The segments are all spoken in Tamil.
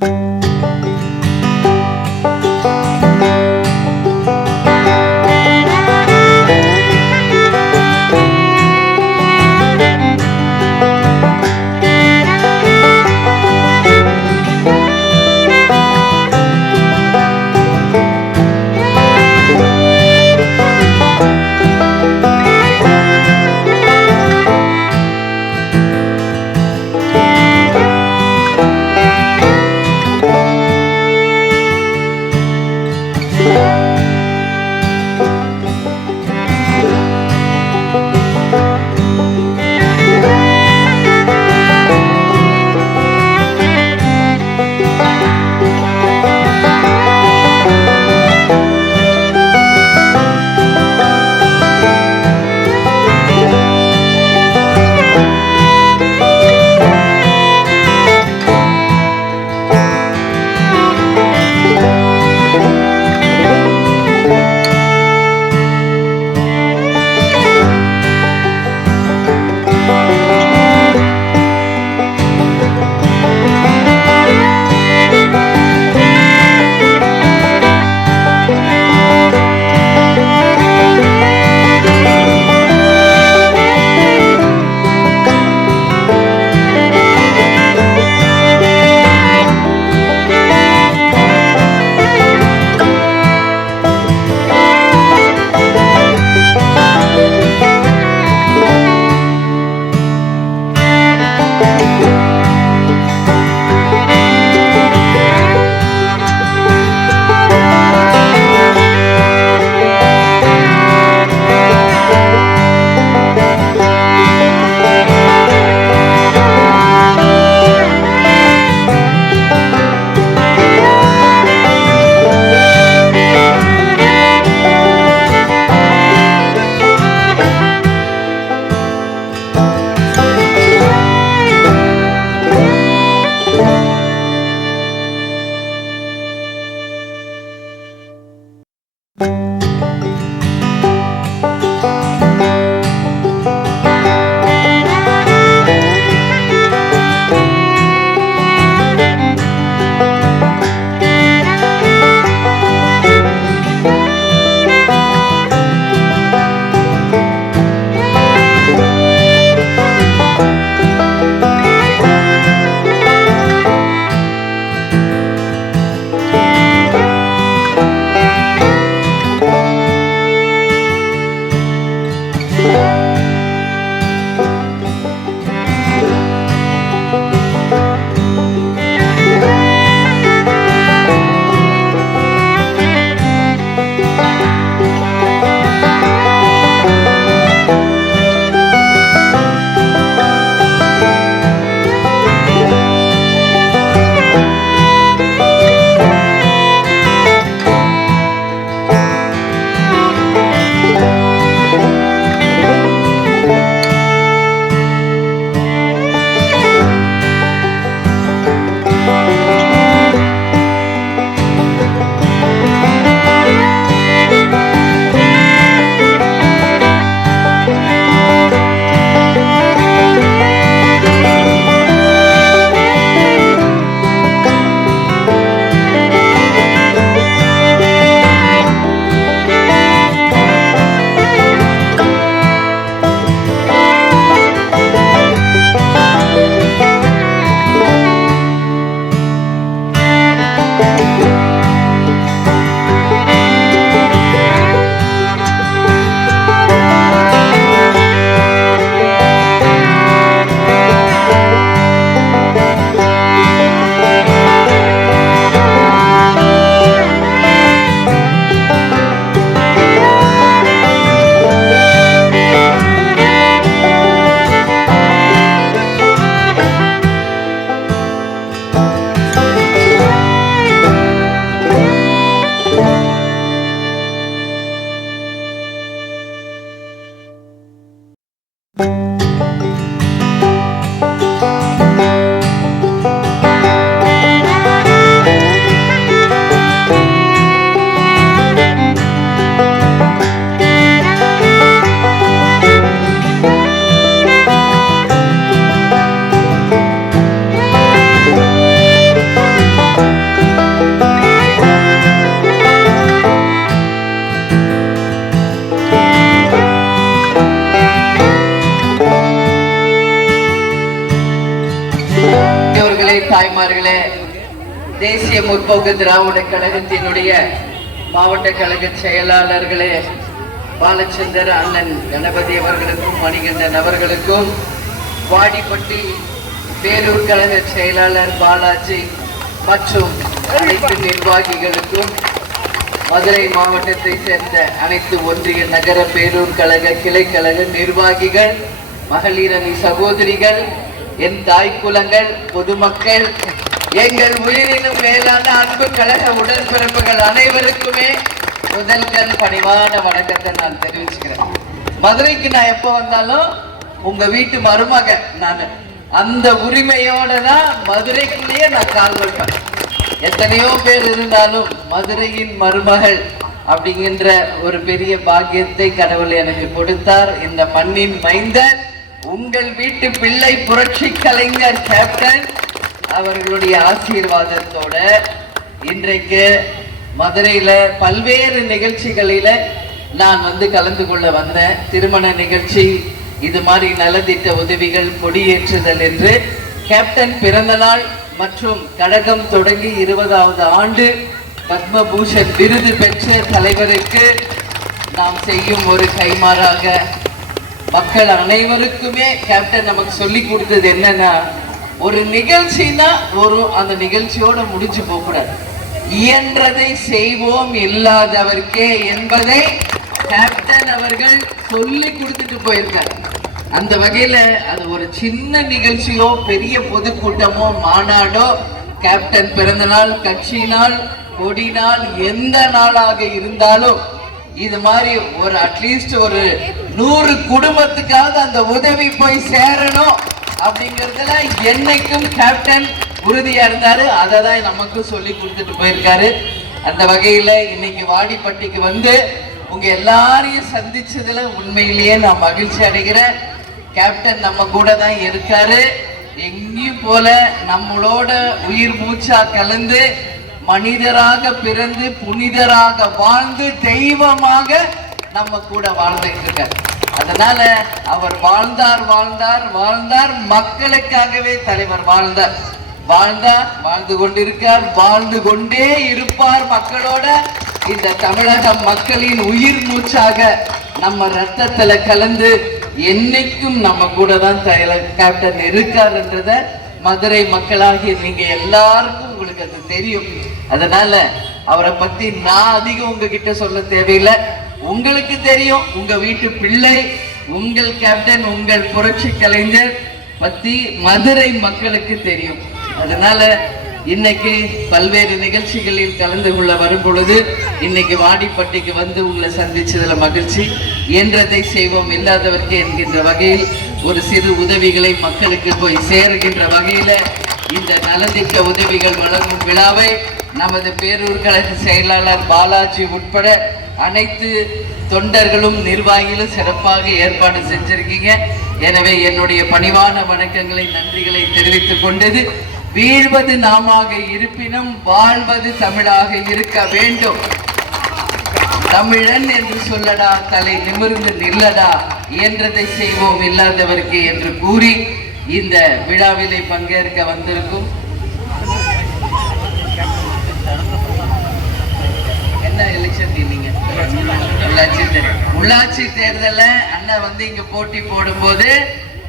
you தாய்மார்களே தேசிய முற்போக்கு திராவிட கழகத்தினுடைய மாவட்ட கழக செயலாளர்களே பாலச்சந்தர் அண்ணன் கணபதி அவர்களுக்கும் மணிகண்டன் அவர்களுக்கும் வாடிப்பட்டி பேரூர் கழக செயலாளர் பாலாஜி மற்றும் அனைத்து நிர்வாகிகளுக்கும் மதுரை மாவட்டத்தை சேர்ந்த அனைத்து ஒன்றிய நகர பேரூர் கழக கிளை கழக நிர்வாகிகள் மகளிரணி சகோதரிகள் என் தாய் குலங்கள் பொதுமக்கள் எங்கள் உயிரினும் மேலான அன்பு கழக உடன்பிறப்புகள் அனைவருக்குமே முதல் கண் பணிவான வணக்கத்தை நான் தெரிவிச்சுக்கிறேன். மதுரைக்கு நான் எப்போ வந்தாலும் உங்க வீட்டு மருமக நான். அந்த உரிமையோட தான் மதுரைக்குள்ளேயே நான் கால் வைப்பேன். எத்தனையோ பேர் இருந்தாலும் மதுரையின் மருமகள் அப்படிங்கின்ற ஒரு பெரிய பாக்கியத்தை கடவுள் எனக்கு கொடுத்தார். இந்த மண்ணின் மைந்தன் உங்கள் வீட்டு பிள்ளை புரட்சி கலைஞர் கேப்டன் அவர்களுடைய ஆசீர்வாதத்தோட இன்றைக்கு மதுரையில பல்வேறு நிகழ்ச்சிகளில நான் வந்து கலந்து கொள்ள வந்தேன். திருமண நிகழ்ச்சி இது மாதிரி நலத்திட்ட உதவிகள் கொடியேற்றுதல் என்று கேப்டன் பிறந்தநாள் மற்றும் கழகம் தொடங்கி இருபதாவது ஆண்டு பத்மபூஷன் விருது பெற்ற தலைவருக்கு நாம் செய்யும் ஒரு கைமாறாக மக்கள் அனைவருக்குமே கேப்டன் நமக்கு சொல்லி கொடுத்தது என்னன்னா ஒரு நிகழ்ச்சினா ஒரு அந்த நிகழ்ச்சியோட முடிஞ்சு போகக்கூடாது. இயன்றதை செய்வோம் இல்லாதவர்க்கே என்பதை கேப்டன் அவர்கள் சொல்லி கொடுத்துட்டு போயிருக்காரு. அந்த வகையில அது ஒரு சின்ன நிகழ்ச்சியோ பெரிய பொதுக்கூட்டமோ மாநாடோ கேப்டன் பிறந்தநாள் கட்சி நாள் கொடி நாள் எந்த நாளாக இருந்தாலும் இது மாதிரி ஒரு அட்லீஸ்ட் ஒரு நூறு குடும்பத்துக்காவது அந்த உதவி போய் சேரணும் அப்படிங்கறதுல என்னைக்கும் கேப்டன் உறுதியா இருந்தாரு. அதை தான் நமக்கு சொல்லி கொடுத்துட்டு போயிருக்காரு. அந்த வகையில இன்னைக்கு வாடிப்பட்டிக்கு வந்து உங்க எல்லாரையும் சந்திச்சதுல உண்மையிலேயே நான் மகிழ்ச்சி அடைகிறேன். கேப்டன் நம்ம கூட தான் இருக்காரு. எங்கேயும் போல நம்மளோட உயிர் மூச்சா கலந்து மனிதராக பிறந்து புனிதராக வாழ்ந்து தெய்வமாக நம்ம கூட வாழ்ந்துட்டு இருக்கார். அதனால அவர் வாழ்ந்தார் வாழ்ந்தார் வாழ்ந்தார். மக்களுக்காகவே தலைவர் வாழ்ந்தார். வாழ்ந்தார் வாழ்ந்து கொண்டிருக்கார் வாழ்ந்து கொண்டே இருப்பார் மக்களோட. இந்த தமிழக மக்களின் உயிர் மூச்சாக நம்ம ரத்தத்துல கலந்து என்னைக்கும் நம்ம கூட தான் கேப்டன் இருக்காருன்றத மதுரை மக்களாகிய நீங்க எல்லாருக்கும் உங்களுக்கு அது தெரியும். அதனால அவரை பத்தி நான் அதிகம் உங்ககிட்ட சொல்ல தேவையில்லை. உங்களுக்கு தெரியும் உங்க வீட்டு பிள்ளை உங்கள் கேப்டன் உங்கள் புரட்சி கலைஞர் பத்தி மதுரை மக்களுக்கு தெரியும். அதனால இன்னைக்கு பல்வேறு நிகழ்ச்சிகளில் கலந்து கொள்ள வரும் பொழுது இன்னைக்கு வாடிப்பட்டிக்கு வந்து உங்களை சந்திச்சதுல மகிழ்ச்சி. என்றதை செய்வோம் இல்லாதவர்க்கு என்கின்ற வகையில் ஒரு சிறு உதவிகளை மக்களுக்கு போய் சேருகின்ற வகையில இந்த நலத்திட்ட உதவிகள் வழங்கும் விழாவை நமது பேரூர் கழக செயலாளர் பாலாஜி உட்பட அனைத்து தொண்டர்களும் நிர்வாகிகளும் சிறப்பாக ஏற்பாடு செஞ்சிருக்கீங்க. எனவே என்னுடைய பணிவான வணக்கங்களை நன்றிகளை தெரிவித்துக் கொண்டது. வீழ்வது நாமாக இருப்பினும் வாழ்வது தமிழாக இருக்க வேண்டும். தமிழன் என்று சொல்லடா தலை நிமிர்ந்து நில்லடா இயன்றதை செய்வோம் இல்லாதவருக்கு என்று கூறி இந்த விழாவிலே பங்கேற்க வந்திருக்கும் என்ன எலெக்ஷன் நீங்க உள்ளாட்சி தேர்தல். உள்ளாட்சி தேர்தல அண்ணன் வந்து இங்க போட்டி போடும்போது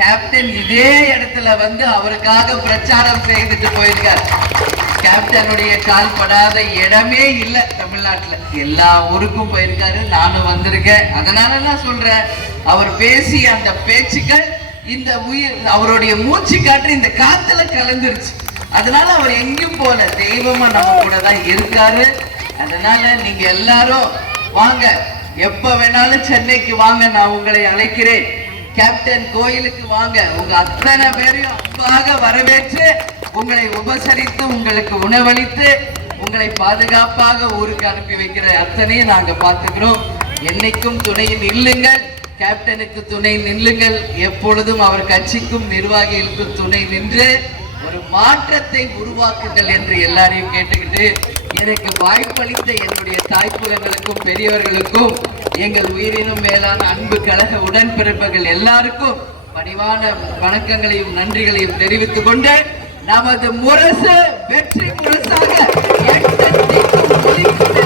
கேப்டன் இதே இடத்துல வந்து அவருக்காக பிரச்சாரம் செய்துட்டு போயிருக்காரு. கேப்டனுடைய கால் படாத இடமே இல்லை தமிழ்நாட்டுல. எல்லா ஊருக்கும் போயிருக்காரு. நானும் வந்திருக்கேன். அதனால நான் சொல்றேன். அவர் பேசிய அந்த பேச்சுக்கள் இந்த உயிர் அவருடைய மூச்சு காற்று இந்த காத்துல கலந்துருச்சு. அதனால அவர் எங்கேயும் போல தெய்வமா நம்ம கூட தான் இருக்காரு. அதனால நீங்க எல்லாரும் வாங்க. எப்ப வேணாலும் சென்னைக்கு வாங்க. நான் உங்களை அழைக்கிறேன். கேப்டன் கோயிலுக்கு வாங்க. உங்க அத்தனை பேரையும் அன்பாக வரவேற்று உங்களை உபசரித்து உங்களுக்கு உணவளித்து உங்களை பாதுகாப்பாக ஊருக்கு அனுப்பி வைக்கிற அத்தனையும் நாங்க பாத்துக்கிறோம் என்னைக்கும் துணையும் இல்லுங்கள் கேப்டனுக்கு துணை நில்லுங்கள். எப்பொழுதும் அவர் கட்சிக்கும் நிர்வாகிகளுக்கும் துணை நின்று ஒரு மாற்றத்தை உருவாக்குங்கள் என்று எல்லாரையும் கேட்டுக்கிட்டு எனக்கு வாய்ப்பளித்த என்னுடைய தாய்ப்புலங்களுக்கும் பெரியவர்களுக்கும் எங்கள் உயிரினும் மேலான அன்பு கழக உடன்பிறப்புகள் எல்லாருக்கும் பணிவான வணக்கங்களையும் நன்றிகளையும் தெரிவித்துக் கொண்டு நமது முரசு வெற்றி முரசாக எட்டு